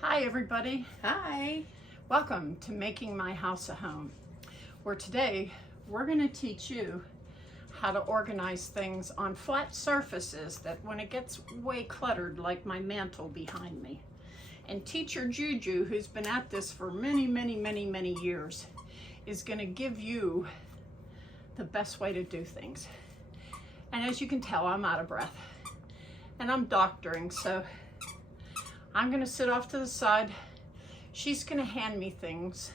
Hi everybody. Hi. Welcome to Making My House a Home, where today we're going to teach you how to organize things on flat surfaces that when it gets way cluttered, like my mantle behind me. And teacher Juju, who's been at this for many years, is going to give you the best way to do things. And as you can tell, I'm out of breath and I'm doctoring, so I'm going to sit off to the side. She's going to hand me things.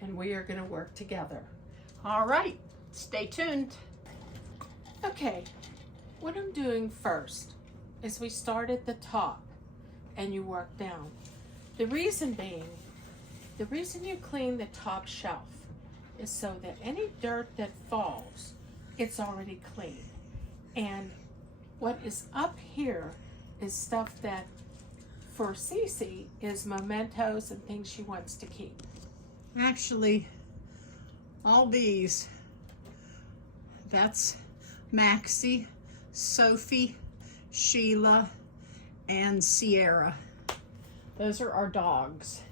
And we are going to work together. All right, stay tuned. Okay, what I'm doing first is we start at the top and you work down. The reason you clean the top shelf is so that any dirt that falls, it's already clean. And what is up here is stuff that for Cece is mementos and things she wants to keep. Actually, all these, that's Maxie, Sophie, Sheila, and Sierra. Those are our dogs.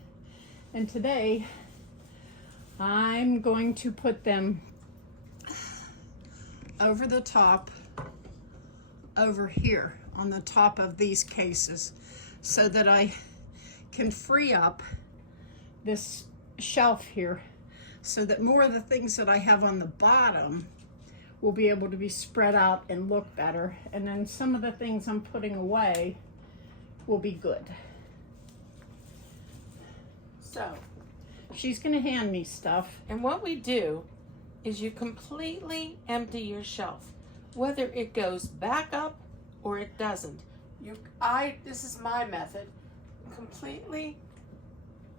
And today, I'm going to put them over the top, over here on the top of these cases, so that I can free up this shelf here so that more of the things that I have on the bottom will be able to be spread out and look better. And then some of the things I'm putting away will be good. So, she's gonna hand me stuff. and what we do is you completely empty your shelf, whether it goes back up or it doesn't. This is my method. Completely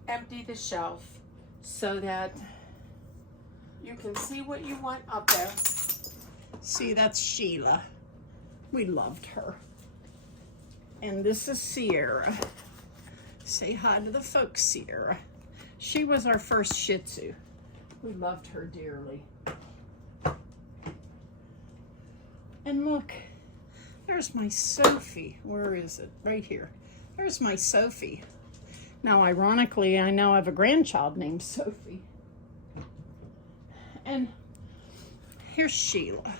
empty the shelf so that you can see what you want up there. See, that's Sheila. We loved her. And this is Sierra. Say hi to the folks, Sierra. She was our first Shih Tzu. We loved her dearly. And look, there's my Sophie. Where is it? Right here. There's my Sophie. Now, ironically, I now have a grandchild named Sophie. And here's Sheila.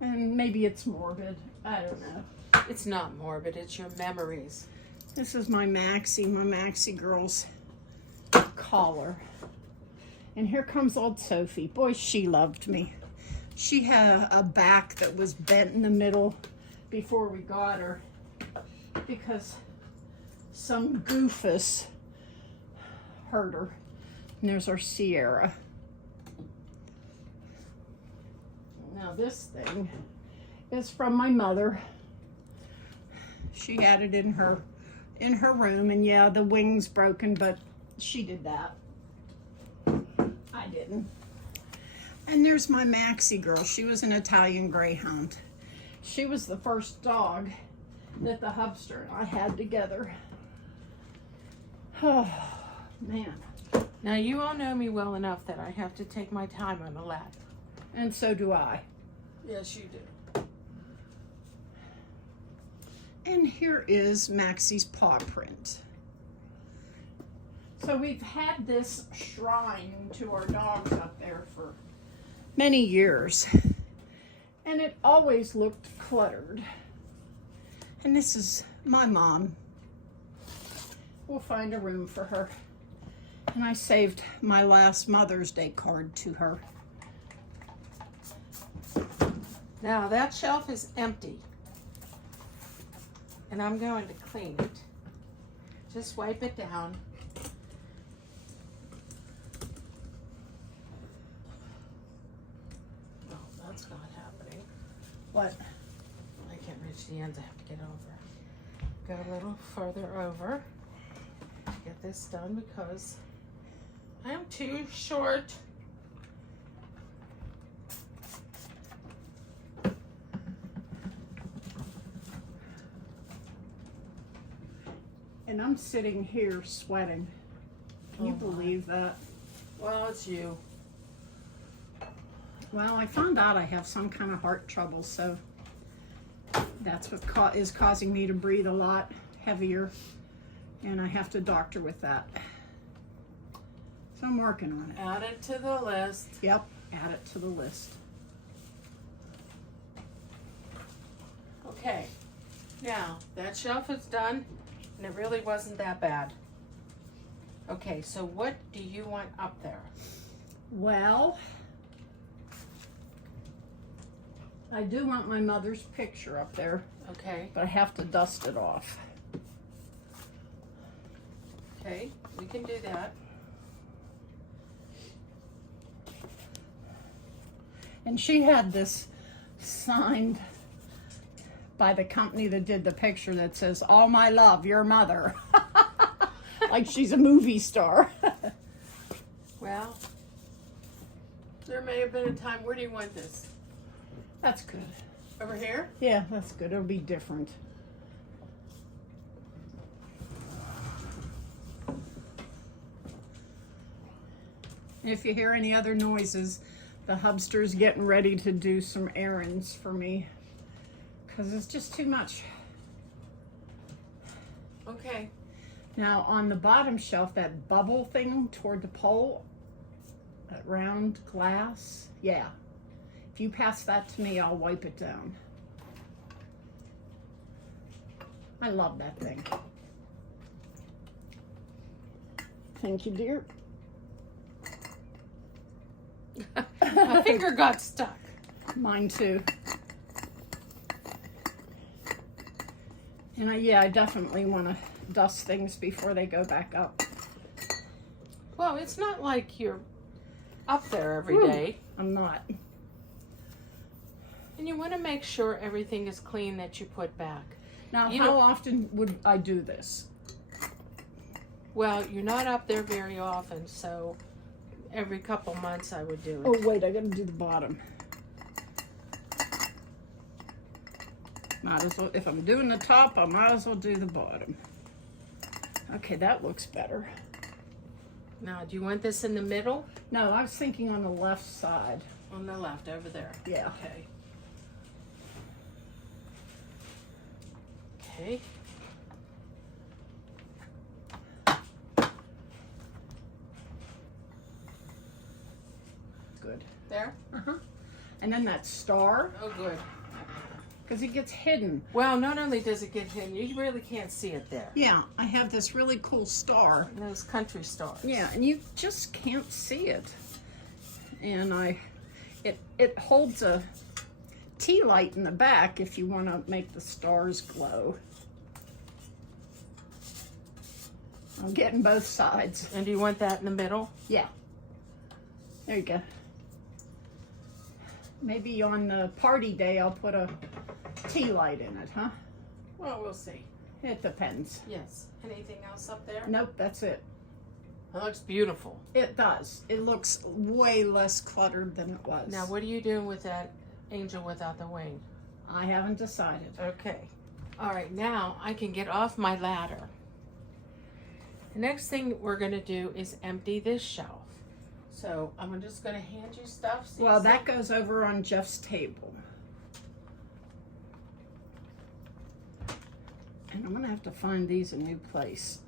And maybe it's morbid. I don't know. It's not morbid, it's your memories. This is my Maxie girl's collar. And here comes old Sophie. Boy, she loved me. She had a back that was bent in the middle before we got her because some goofus hurt her. And there's our Sierra. Now this thing is from my mother. She had it in her room, and yeah, the wing's broken, but she did that. I didn't. And there's my Maxie girl. She was an Italian Greyhound. She was the first dog that the hubster and I had together. Oh, man. Now you all know me well enough that I have to take my time on the lap. And so do I. Yes, you do. And here is Maxie's paw print. So we've had this shrine to our dogs up there for many years. And it always looked cluttered. And this is my mom. We'll find a room for her. And I saved my last Mother's Day card to her. Now that shelf is empty. And I'm going to clean it. Just wipe it down. Oh, that's not happening. What? I can't reach the ends. I have to get over. Go a little further over. Get this done because I'm too short. And I'm sitting here sweating. Can you believe that? Well, it's you. Well, I found out I have some kind of heart trouble, so that's what is causing me to breathe a lot heavier. And I have to doctor with that. So I'm working on it. Add it to the list. Yep, add it to the list. Okay, now that shelf is done, and it really wasn't that bad. Okay, so what do you want up there? Well, I do want my mother's picture up there, Okay, but I have to dust it off. okay, we can do that. And she had this signed by the company that did the picture that says, "All my love, your mother." Like she's a movie star. Well, there may have been a time, where do you want this? That's good. Over here? Yeah, that's good. It'll be different. And if you hear any other noises, the hubster's getting ready to do some errands for me because it's just too much. Okay. Now on the bottom shelf, that bubble thing toward the pole, that round glass, yeah. If you pass that to me, I'll wipe it down. I love that thing. Thank you, dear. My finger got stuck. Mine too. And I definitely want to dust things before they go back up. Well, it's not like you're up there every Ooh. day. I'm not. And you want to make sure everything is clean that you put back. Now, You how know- often would I do this? Well, you're not up there very often, so every couple months I would do it. Oh, wait, I gotta do the bottom. Might as well, if I'm doing the top, I might as well do the bottom. Okay, that looks better. Now, do you want this in the middle? No, I was thinking on the left side. On the left, over there. Yeah. Okay. Okay. Good. There? Uh-huh. And then that star, Oh, good. because it gets hidden. Well, not only does it get hidden, you really can't see it there. Yeah, I have this really cool star. And those country stars. Yeah, and you just can't see it. And it holds a tea light in the back if you want to make the stars glow. I'm getting both sides. And do you want that in the middle? Yeah. There you go. Maybe on the party day I'll put a tea light in it, huh? Well, we'll see. It depends. Yes. Anything else up there? Nope, that's it. It looks beautiful. It does. It looks way less cluttered than it was. Now, what are you doing with that angel without the wing? I haven't decided. Okay. All right, now I can get off my ladder. The next thing we're going to do is empty this shelf. So I'm just going to hand you stuff. So Well, you that see- goes over on Jeff's table. And I'm going to have to find these a new place.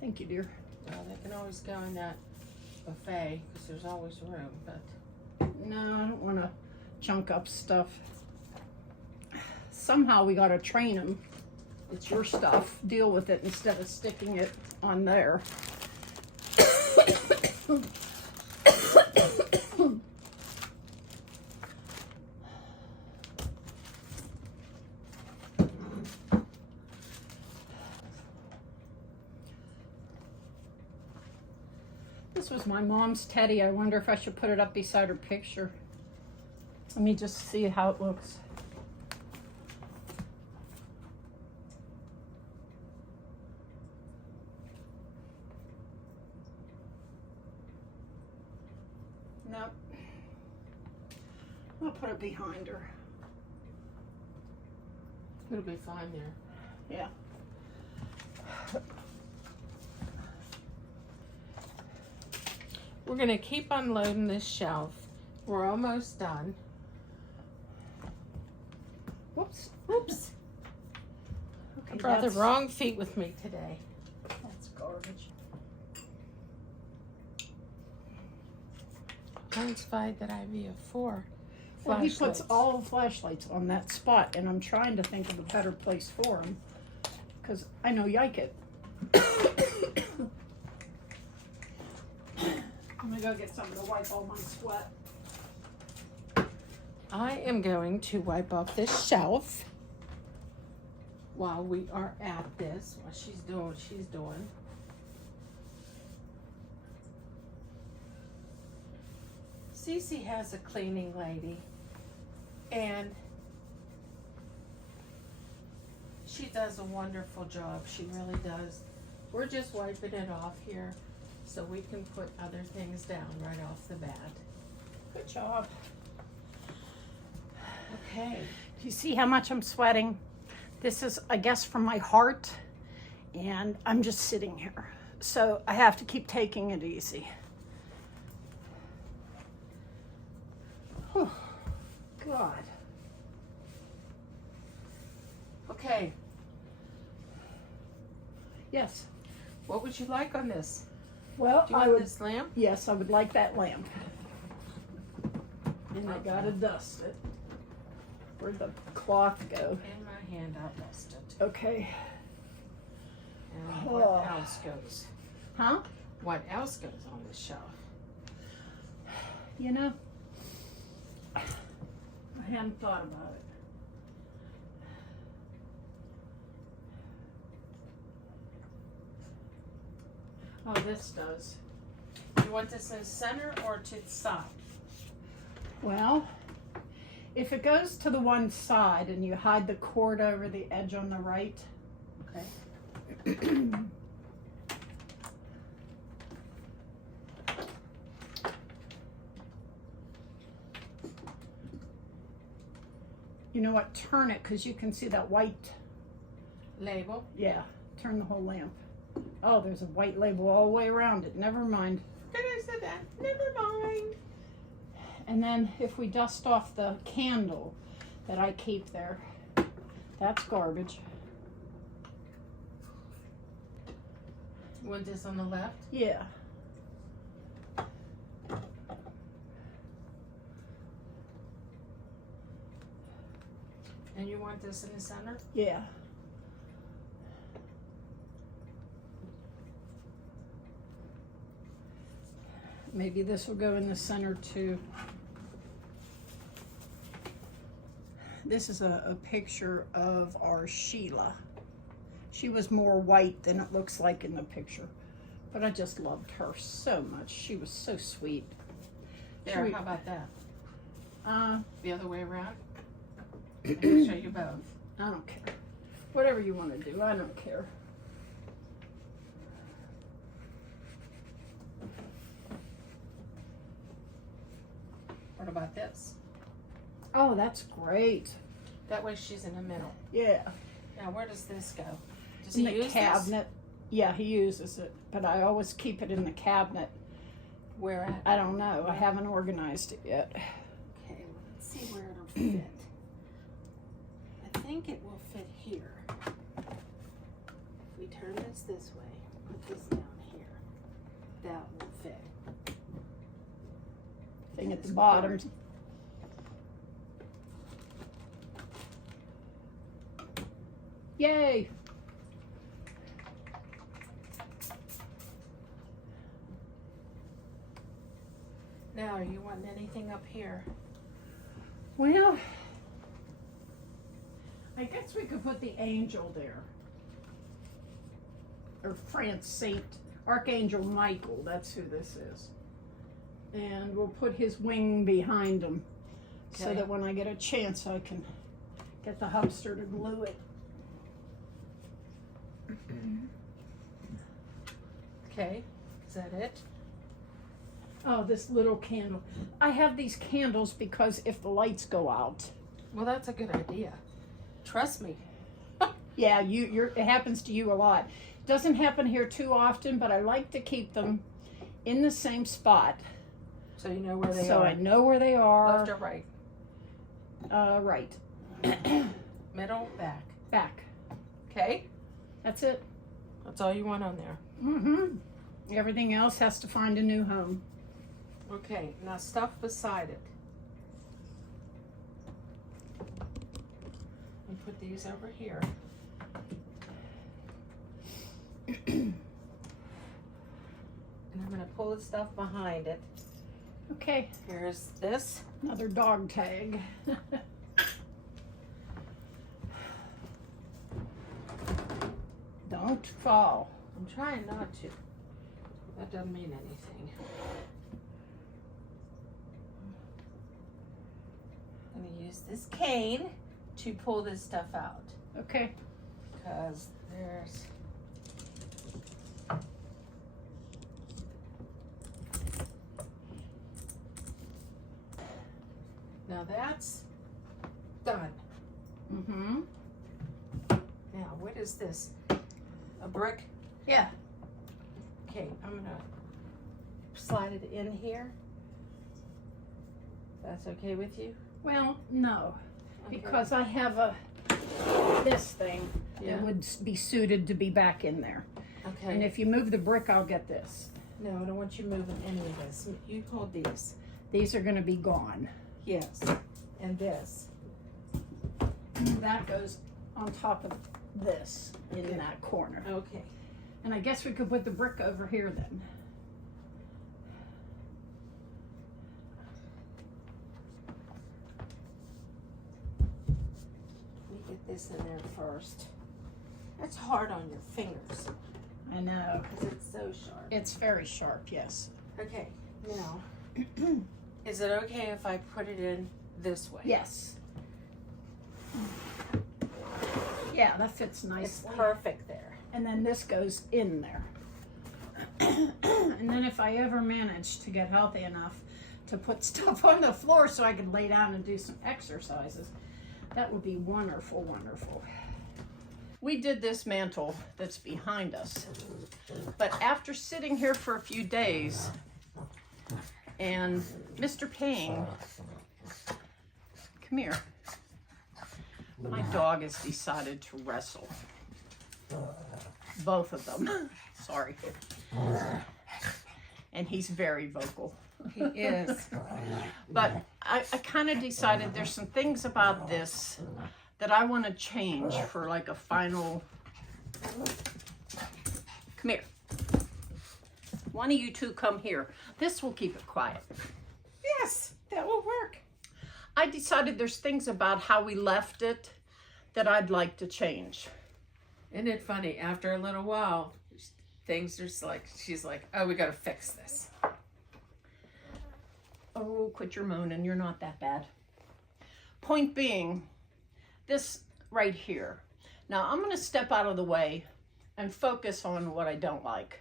Thank you, dear. Well, they can always go in that buffet because there's always room. But No, I don't want to chunk up stuff. Somehow we got to train them. It's your stuff. Deal with it instead of sticking it on there. This was my mom's teddy. I wonder if I should put it up beside her picture. Let me just see how it looks. Nope. I'll put it behind her. it'll be fine there. Yeah. We're going to keep unloading this shelf. We're almost done. Whoops. Oops. Brought the wrong feet with me today. That's garbage. Mine's 5 that I be a 4. Well, he puts all the flashlights on that spot, and I'm trying to think of a better place for him, because I know you like it. I'm gonna go get something to wipe all my sweat. I am going to wipe off this shelf while we are at this, while she's doing what she's doing. Cece has a cleaning lady, and she does a wonderful job. She really does. We're just wiping it off here so we can put other things down right off the bat. Good job. Okay. Do you see how much I'm sweating? This is, I guess, from my heart, and I'm just sitting here. So I have to keep taking it easy. Oh, God. Okay. Yes. What would you like on this? Well, Do you I want would. this lamp? Yes, I would like that lamp. And I gotta dust it. Where'd the cloth go? In my hand, I'll dust it. Okay. And Oh. what else goes? Huh? What else goes on the shelf? You know, I hadn't thought about it. Oh, this does. You want this in the center or to the side? Well, if it goes to the one side and you hide the cord over the edge on the right. Okay. You know what? Turn it, because you can see that white. Label. Yeah, turn the whole lamp. Oh, there's a white label all the way around it. Never mind. Then I said that. Never mind. And then if we dust off the candle that I keep there, that's garbage. You want this on the left? Yeah. And you want this in the center? Yeah. Maybe this will go in the center too. This is a picture of our Sheila. She was more white than it looks like in the picture, but I just loved her so much. She was so sweet. There, how about that? The other way around? I can show you both. I don't care. Whatever you want to do, I don't care. What about this? Oh, that's great. That way she's in the middle. Yeah. Now where does this go? Does In he the use cabinet. Yeah, he uses it, but I always keep it in the cabinet. This? Where at? I don't know. I haven't organized it yet. Okay, let's see where it'll fit. I think it will fit here. If we turn this way, put this down here, that will fit. Thing at the This bottom. cord. Yay! Now, are you wanting anything up here? Well, I guess we could put the angel there. Or Saint Archangel Michael, that's who this is. And we'll put his wing behind him so Okay. that when I get a chance I can get the hubster to glue it. Okay, is that it? Oh, this little candle. I have these candles because if the lights go out. Well, that's a good idea. Trust me. Yeah, it happens to you a lot. Doesn't happen here too often, but I like to keep them in the same spot. So you know where they So are. I know where they are. Left or right? Right. Middle, back. Back. Okay. That's it. That's all you want on there. Mm-hmm. Everything else has to find a new home. Okay, now stuff beside it. And put these over here. And I'm gonna pull the stuff behind it. Okay, Here's this. another dog tag. Don't fall. I'm trying not to. That doesn't mean anything. I'm gonna use this cane to pull this stuff out. Okay. Because there's now that's done. Mm-hmm. Now what is this? A brick? Yeah. Okay, I'm gonna slide it in here. That's okay with you? Well, no, Okay. because I have this thing Yeah. that would be suited to be back in there. Okay. And if you move the brick, I'll get this. No, I don't want you moving any of this. You hold these. These are going to be gone. Yes. And this. That goes on top of this in Okay. that corner. Okay. And I guess we could put the brick over here then. Let me get this in there first. That's hard on your fingers I know. because it's so sharp. It's very sharp, yes. Okay. Now, is it okay if I put it in this way? Yes. Yeah, that fits It's nicely. perfect there. And then this goes in there. And then if I ever manage to get healthy enough to put stuff on the floor so I can lay down and do some exercises, that would be wonderful, wonderful. We did this mantle that's behind us, but after sitting here for a few days and Mr. Payne, come here. My dog has decided to wrestle. Both of them. Sorry. And he's very vocal. He is. But I kind of decided there's some things about this that I want to change for like a final. Come here. One of you two come here. This will keep it quiet. Yes, that will work. I decided there's things about how we left it that I'd like to change. Isn't it funny? After a little while, things are like, she's like, oh, we got to fix this. Oh, quit your moaning. You're not that bad. Point being, this right here. Now, I'm going to step out of the way and focus on what I don't like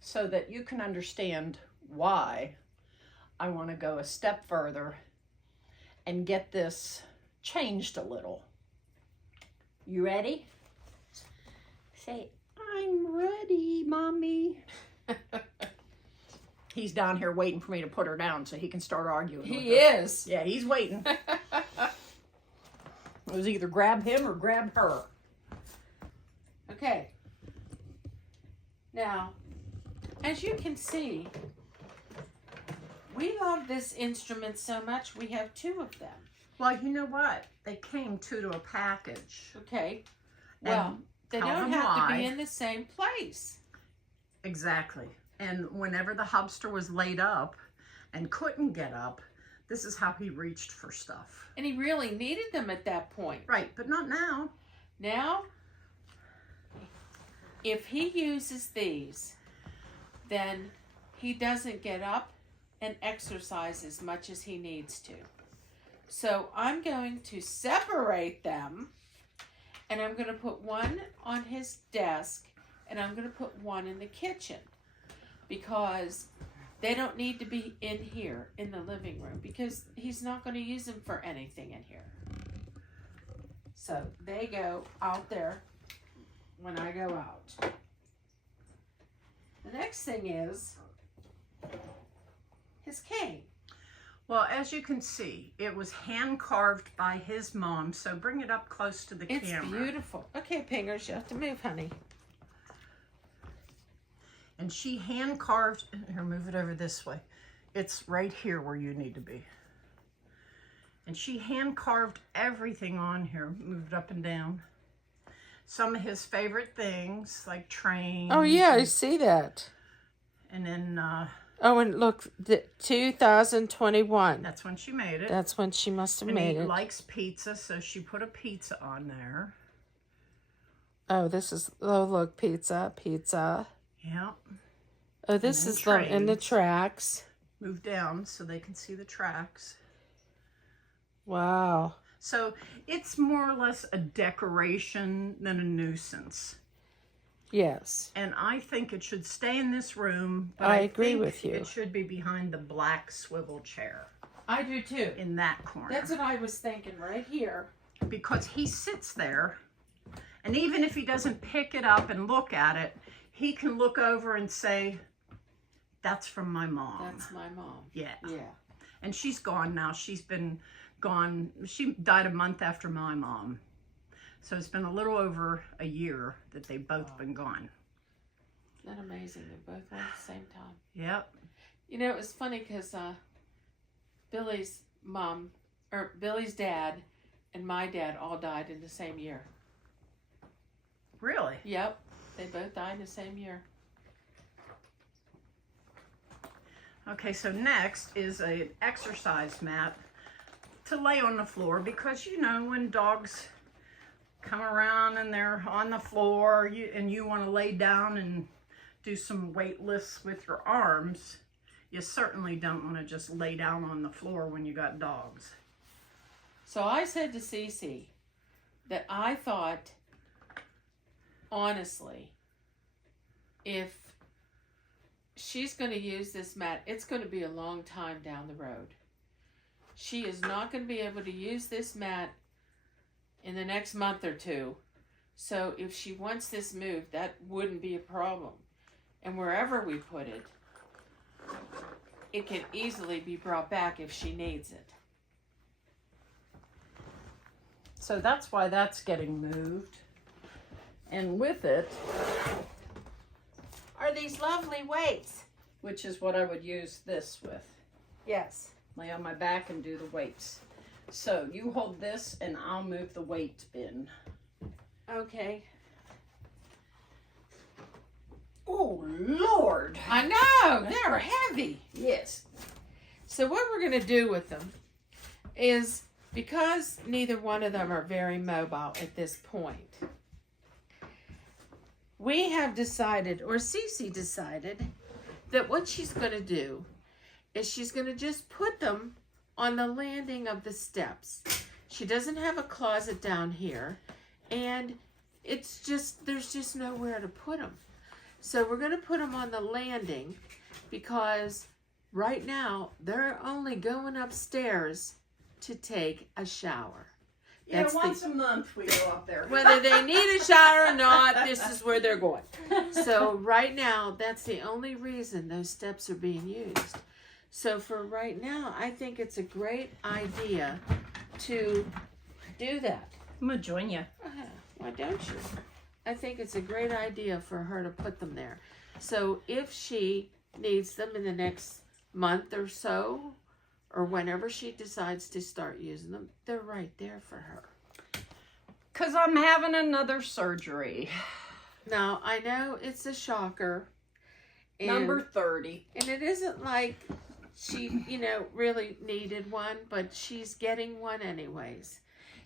so that you can understand why I want to go a step further and get this changed a little. You ready? Say, I'm ready, Mommy. He's down here waiting for me to put her down so he can start arguing with He her. is. Yeah, he's waiting. It was either grab him or grab her. Okay. Now, as you can see, we love this instrument so much, we have two of them. Well, you know what? They came two to a package. Okay. And Well, they tell don't them have to why. be in the same place. Exactly. And whenever the hubster was laid up and couldn't get up, this is how he reached for stuff. And he really needed them at that point. Right, but not now. Now, if he uses these, then he doesn't get up and exercise as much as he needs to. So I'm going to separate them, and I'm going to put one on his desk, and I'm going to put one in the kitchen, because they don't need to be in here in the living room, because he's not going to use them for anything in here. So they go out there when I go out. The next thing is his cane. Well, as you can see, it was hand carved by his mom, so bring it up close to the It's camera. beautiful. Okay, Pingers, you have to move, honey. And she hand carved, here, move it over this way. It's right here where you need to be. And she hand carved everything on here, moved up and down. Some of his favorite things, like trains. Oh, yeah, I see that. And then... oh, and look, 2021. that's when she made it. That's when she must have and made he it. likes pizza, so she put a pizza on there. Oh, this is, oh, look, pizza. Yeah. Oh, this is the, in the tracks. Move down so they can see the tracks. Wow. So it's more or less a decoration than a nuisance. Yes. And I think it should stay in this room. But I I agree think with you. It should be behind the black swivel chair. I do too. In that corner. That's what I was thinking right here. Because he sits there, and even if he doesn't pick it up and look at it, he can look over and say, that's from my mom. That's my mom. Yeah. Yeah. And she's gone now. She's been gone. She died a month after my mom. So it's been a little over a year that they've both been gone. Isn't that amazing? They both went at the same time. Yep. You know, it was funny because Billy's mom, or Billy's dad and my dad all died in the same year. Really? Yep. They both died in the same year. Okay, so next is an exercise mat to lay on the floor because, you know, when dogs come around and they're on the floor and you want to lay down and do some weight lifts with your arms, you certainly don't want to just lay down on the floor when you got dogs. So I said to Cece that I thought, honestly, if she's going to use this mat, it's going to be a long time down the road. She is not going to be able to use this mat in the next month or two. So if she wants this moved, that wouldn't be a problem. And wherever we put it, it can easily be brought back if she needs it. So that's why that's getting moved. And with it Are these lovely weights? which is what I would use this with. Yes. Lay on my back and do the weights. So you hold this and I'll move the weight bin. Okay. Oh, Lord. I know, they're heavy. Yes. So what we're going to do with them is, because neither one of them are very mobile at this point, we have decided, or Cece decided, that what she's going to do is she's going to just put them on the landing of the steps. She doesn't have a closet down here, and it's just, there's just nowhere to put them. So we're going to put them on the landing because right now they're only going upstairs to take a shower. Yeah, once a month we go up there. Whether they need a shower or not, this is where they're going. So right now, that's the only reason those steps are being used. So for right now, I think it's a great idea to do that. I'm going to join you. Why don't you? I think it's a great idea for her to put them there. So if she needs them in the next month or so, or whenever she decides to start using them, they're right there for her. Because I'm having another surgery. Now, I know it's a shocker. Number 30. And it isn't like she, you know, really needed one, but she's getting one anyways.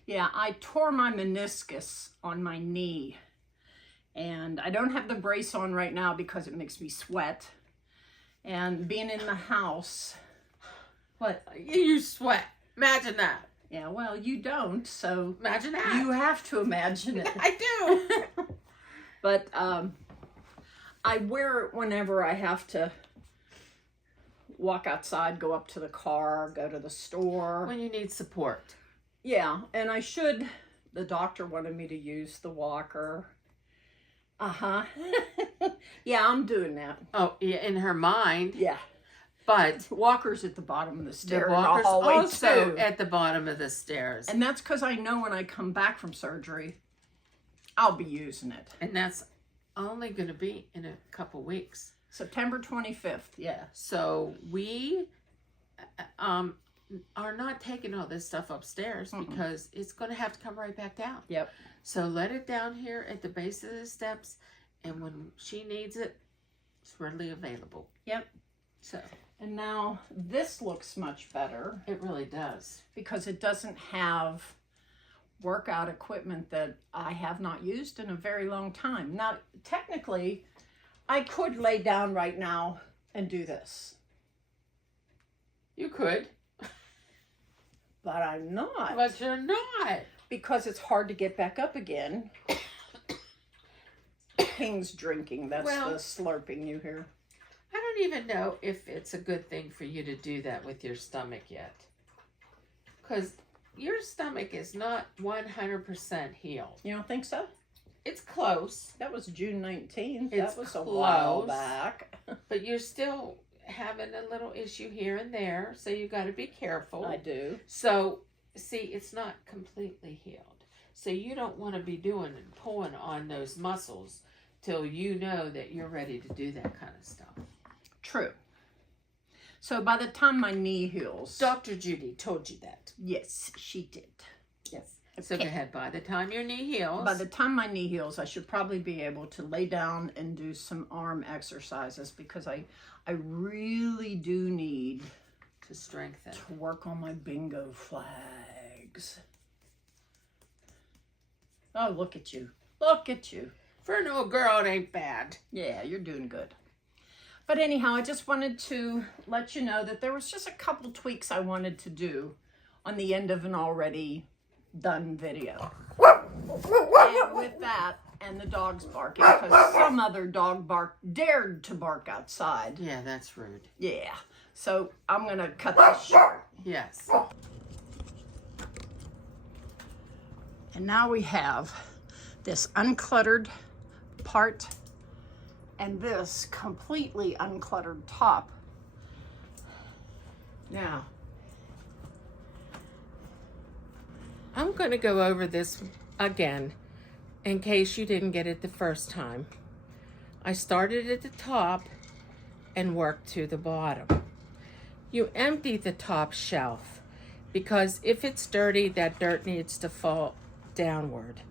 Yeah, I tore my meniscus on my knee. And I don't have the brace on right now because it makes me sweat. And being in the house... What? You sweat. Imagine that. Yeah, well, you don't, so... Imagine that. You have to imagine it. I do. But I wear it whenever I have to walk outside, go up to the car, go to the store. When you need support. Yeah, and I should... The doctor wanted me to use the walker. Uh-huh. Yeah, I'm doing that. Oh, yeah, in her mind. Yeah. But walker's at the bottom of the stairs. The walker's also too. at the bottom of the stairs. And that's because I know when I come back from surgery, I'll be using it. And that's only going to be in a couple weeks. September 25th. Yeah. So we are not taking all this stuff upstairs because it's going to have to come right back down. Yep. So let it down here at the base of the steps, and when she needs it, it's readily available. Yep. So. And now this looks much better. It really does. Because it doesn't have workout equipment that I have not used in a very long time. Now, technically, I could lay down right now and do this. You could. But I'm not. But you're not. Because it's hard to get back up again. King's drinking. That's the slurping you hear. I don't even know if it's a good thing for you to do that with your stomach yet. Because your stomach is not 100% healed. You don't think so? It's close. That was June 19th. It's that was close, a while back. But you're still having a little issue here and there, so you got to be careful. I do. So, see, it's not completely healed. So you don't want to be doing and pulling on those muscles till you know that you're ready to do that kind of stuff. True. So by the time my knee heals... Dr. Judy told you that. Yes, she did. Yes. So go ahead. By the time your knee heals... By the time my knee heals, I should probably be able to lay down and do some arm exercises because I really do need... to strengthen. To work on my bingo flags. Oh, look at you. Look at you. For an old girl, it ain't bad. Yeah, you're doing good. But anyhow, I just wanted to let you know that there was just a couple tweaks I wanted to do on the end of an already done video. And with that, and the dog's barking, because some other dog dared to bark outside. Yeah, that's rude. Yeah. So I'm going to cut this short. Yes. And now we have this uncluttered part and this completely uncluttered top. Now, I'm going to go over this again in case you didn't get it the first time. I started at the top and worked to the bottom. You empty the top shelf because if it's dirty, that dirt needs to fall downward.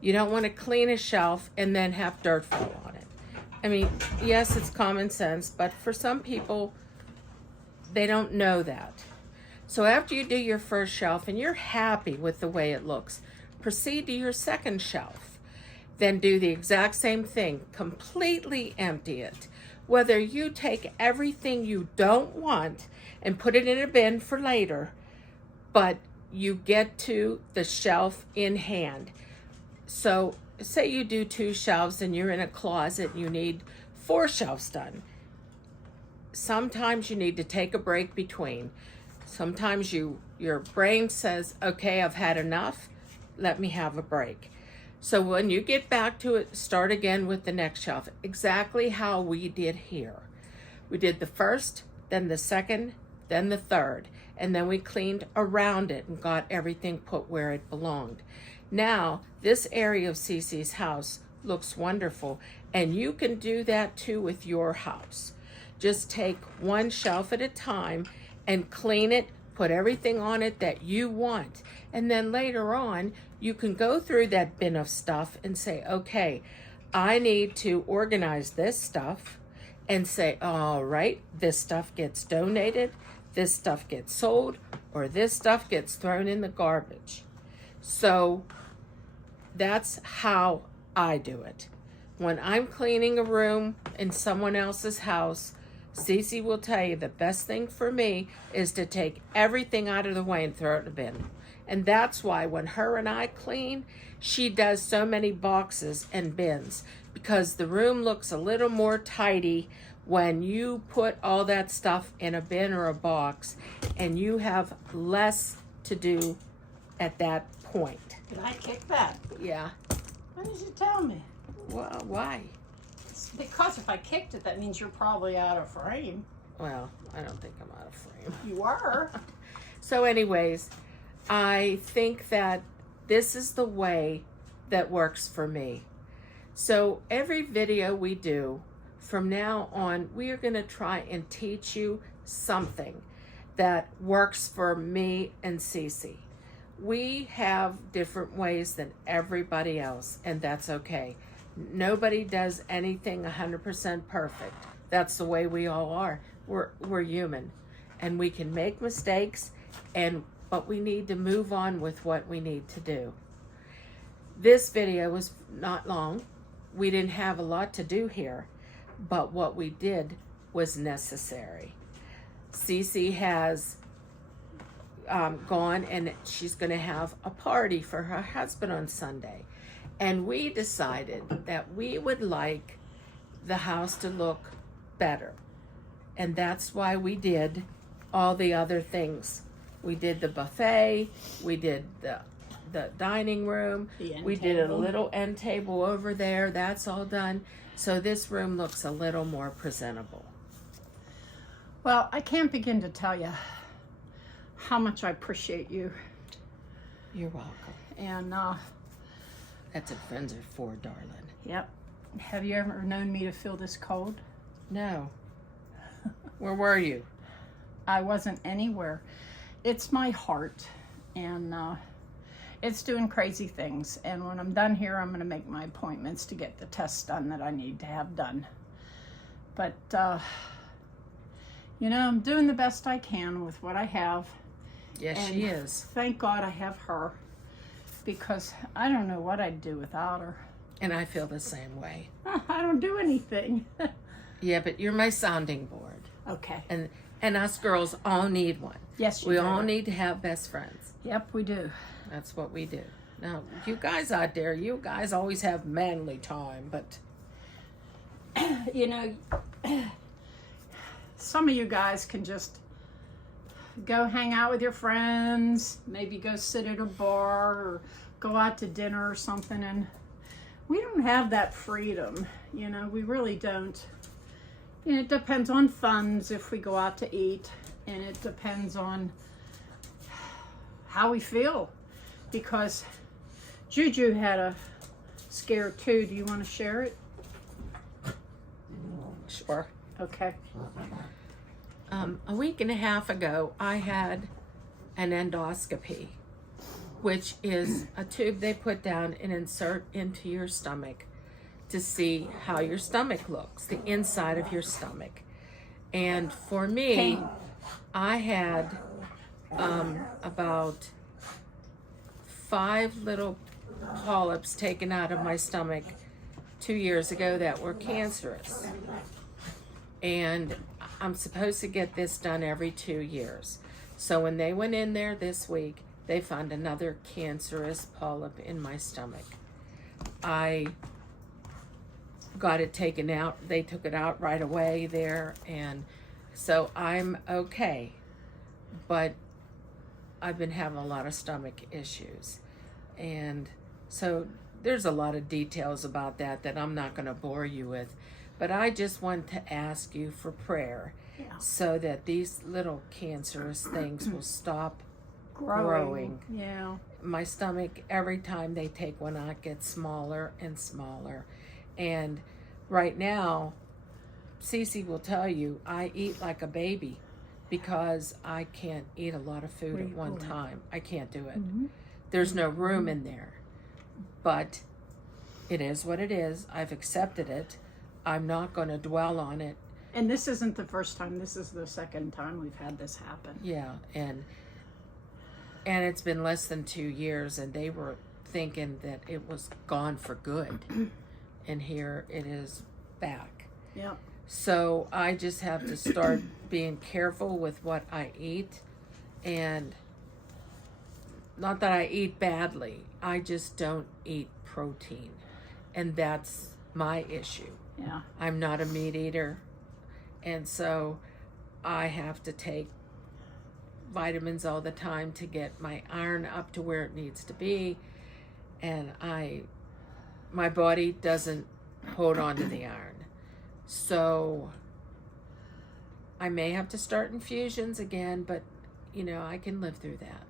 You don't want to clean a shelf and then have dirt fall on it. I mean, yes, it's common sense, but for some people, they don't know that. So after you do your first shelf and you're happy with the way it looks, proceed to your second shelf. Then do the exact same thing. Completely empty it. Whether you take everything you don't want and put it in a bin for later, but you get to the shelf in hand. So say you do 2 shelves and you're in a closet and you need 4 shelves done. Sometimes you need to take a break between. Sometimes your brain says, okay, I've had enough. Let me have a break. So when you get back to it, start again with the next shelf. Exactly how we did here. We did the first, then the second, then the third. And then we cleaned around it and got everything put where it belonged. Now, this area of Cece's house looks wonderful. And you can do that too with your house. Just take 1 shelf at a time and clean it, put everything on it that you want. And then later on, you can go through that bin of stuff and say, okay, I need to organize this stuff and say, all right, this stuff gets donated, this stuff gets sold, or this stuff gets thrown in the garbage. So that's how I do it. When I'm cleaning a room in someone else's house, Cece will tell you the best thing for me is to take everything out of the way and throw it in the bin. And that's why when her and I clean, she does so many boxes and bins, because the room looks a little more tidy when you put all that stuff in a bin or a box, and you have less to do at that point. Did I kick that? Yeah. Why did you tell me? Well, why? Because if I kicked it, that means you're probably out of frame. Well, I don't think I'm out of frame. You were. So anyways, I think that this is the way that works for me. So every video we do, from now on, we are going to try and teach you something that works for me and Cece. We have different ways than everybody else, and that's okay. Nobody does anything 100% perfect. That's the way we all are. We're human, and we can make mistakes, but we need to move on with what we need to do. This video was not long. We didn't have a lot to do here, but what we did was necessary. Cece has gone, and she's going to have a party for her husband on Sunday. And we decided that we would like the house to look better. And that's why we did all the other things. We did the buffet, we did the dining room, we did a little end table over there. That's all done. So this room looks a little more presentable. Well, I can't begin to tell you how much I appreciate you. You're welcome. And That's what friends are for, darling. yep. Have you ever known me to feel this cold? No. Where were you? I wasn't anywhere. It's my heart, and it's doing crazy things. And when I'm done here, I'm going to make my appointments to get the tests done that I need to have done. But, you know, I'm doing the best I can with what I have. Yes, and she is. Thank God I have her, because I don't know what I'd do without her. And I feel the same way. I don't do anything. Yeah, but you're my sounding board. Okay. And us girls all need one. Yes, you We do. all need to have best friends. Yep, we do. That's what we do. Now, you guys out there, you guys always have manly time, but You know, some of you guys can just go hang out with your friends, maybe go sit at a bar or go out to dinner or something, and we don't have that freedom. You know, we really don't. You know, it depends on funds if we go out to eat, and it depends on how we feel, because Juju had a scare too. Do you want to share it? sure. Okay. A week and a half ago, I had an endoscopy, which is a tube they put down and insert into your stomach to see how your stomach looks, the inside of your stomach. And for me, Pain. I had about 5 little polyps taken out of my stomach 2 years ago that were cancerous. And I'm supposed to get this done every 2 years. So when they went in there this week, they found another cancerous polyp in my stomach. I got it taken out. They took it out right away there, and so I'm okay. But I've been having a lot of stomach issues. And so there's a lot of details about that I'm not going to bore you with. But I just want to ask you for prayer, so that these little cancerous things will stop growing. Yeah. My stomach, every time they take one out, gets smaller and smaller. And right now, Cece will tell you, I eat like a baby because I can't eat a lot of food at one time. I can't do it. Mm-hmm. There's no room in there. But it is what it is. I've accepted it. I'm not going to dwell on it. And this isn't the first time. This is the second time we've had this happen. Yeah, and it's been less than 2 years, and they were thinking that it was gone for good. And here it is back. Yeah. So I just have to start being careful with what I eat. And not that I eat badly, I just don't eat protein. And that's my issue. Yeah. I'm not a meat eater. And so I have to take vitamins all the time to get my iron up to where it needs to be. And my body doesn't hold on to the iron. So I may have to start infusions again, but you know, I can live through that.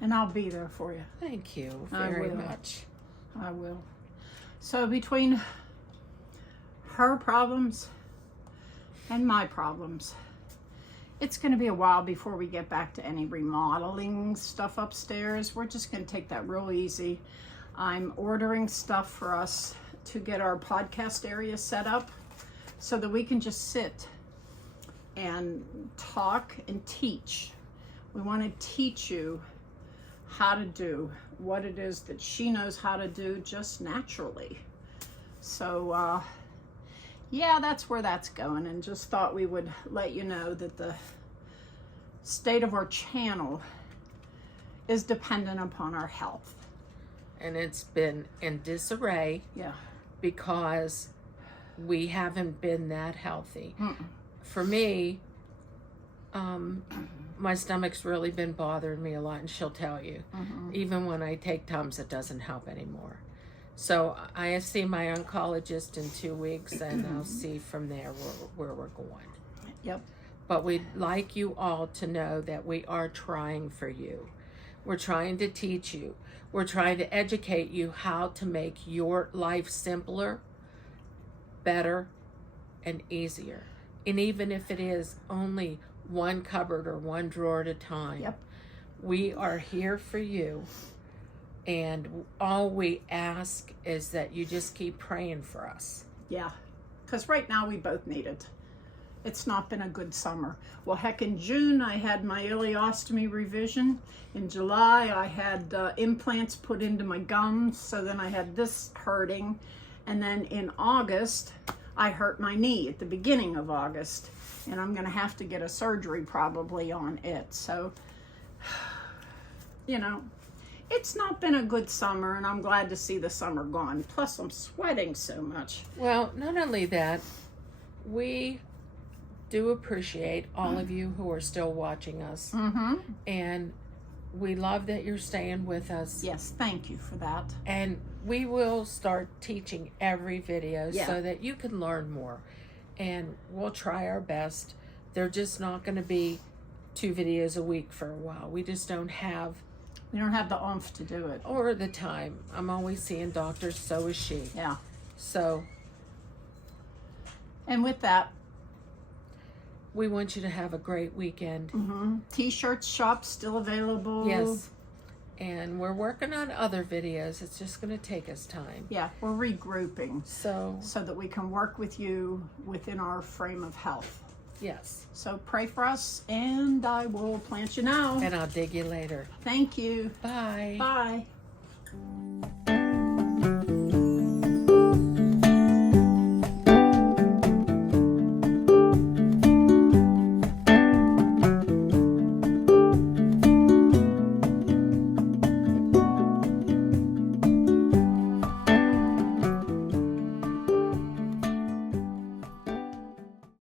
And I'll be there for you. Thank you I very will. much. I will. So between her problems and my problems. It's going to be a while before we get back to any remodeling stuff upstairs. We're just going to take that real easy. I'm ordering stuff for us to get our podcast area set up so that we can just sit and talk and teach. We want to teach you how to do what it is that she knows how to do just naturally. So yeah, that's where that's going, and just thought we would let you know that the state of our channel is dependent upon our health. And it's been in disarray. Yeah. Because we haven't been that healthy. Mm-mm. For me, my stomach's really been bothering me a lot, and she'll tell you. Mm-hmm. Even when I take Tums, it doesn't help anymore. So I see my oncologist in 2 weeks, and I'll see from there where we're going. Yep. But we'd like you all to know that we are trying for you. We're trying to teach you. We're trying to educate you how to make your life simpler, better, and easier. And even if it is only one cupboard or one drawer at a time, Yep. we are here for you. And all we ask is that you just keep praying for us. Yeah. Because right now we both need it. It's not been a good summer. Well, heck, in June I had my ileostomy revision. In July I had implants put into my gums, so then I had this hurting. And then in August I hurt my knee at the beginning of August, and I'm gonna have to get a surgery probably on it. So, you know, it's not been a good summer, and I'm glad to see the summer gone. Plus I'm sweating so much. Well, not only that, we do appreciate all of you who are still watching us. Mm-hmm. And we love that you're staying with us. Yes, thank you for that. And we will start teaching every video so that you can learn more. And we'll try our best. They're just not going to be 2 videos a week for a while. We just don't have... We don't have the oomph to do it. Or the time. I'm always seeing doctors, so is she. Yeah. So... And with that... We want you to have a great weekend. Mm-hmm. T-shirts shop still available. Yes. And we're working on other videos. It's just going to take us time. Yeah, we're regrouping So that we can work with you within our frame of health. yes. So pray for us, and I will plant you now. And I'll dig you later. Thank you. Bye. Bye.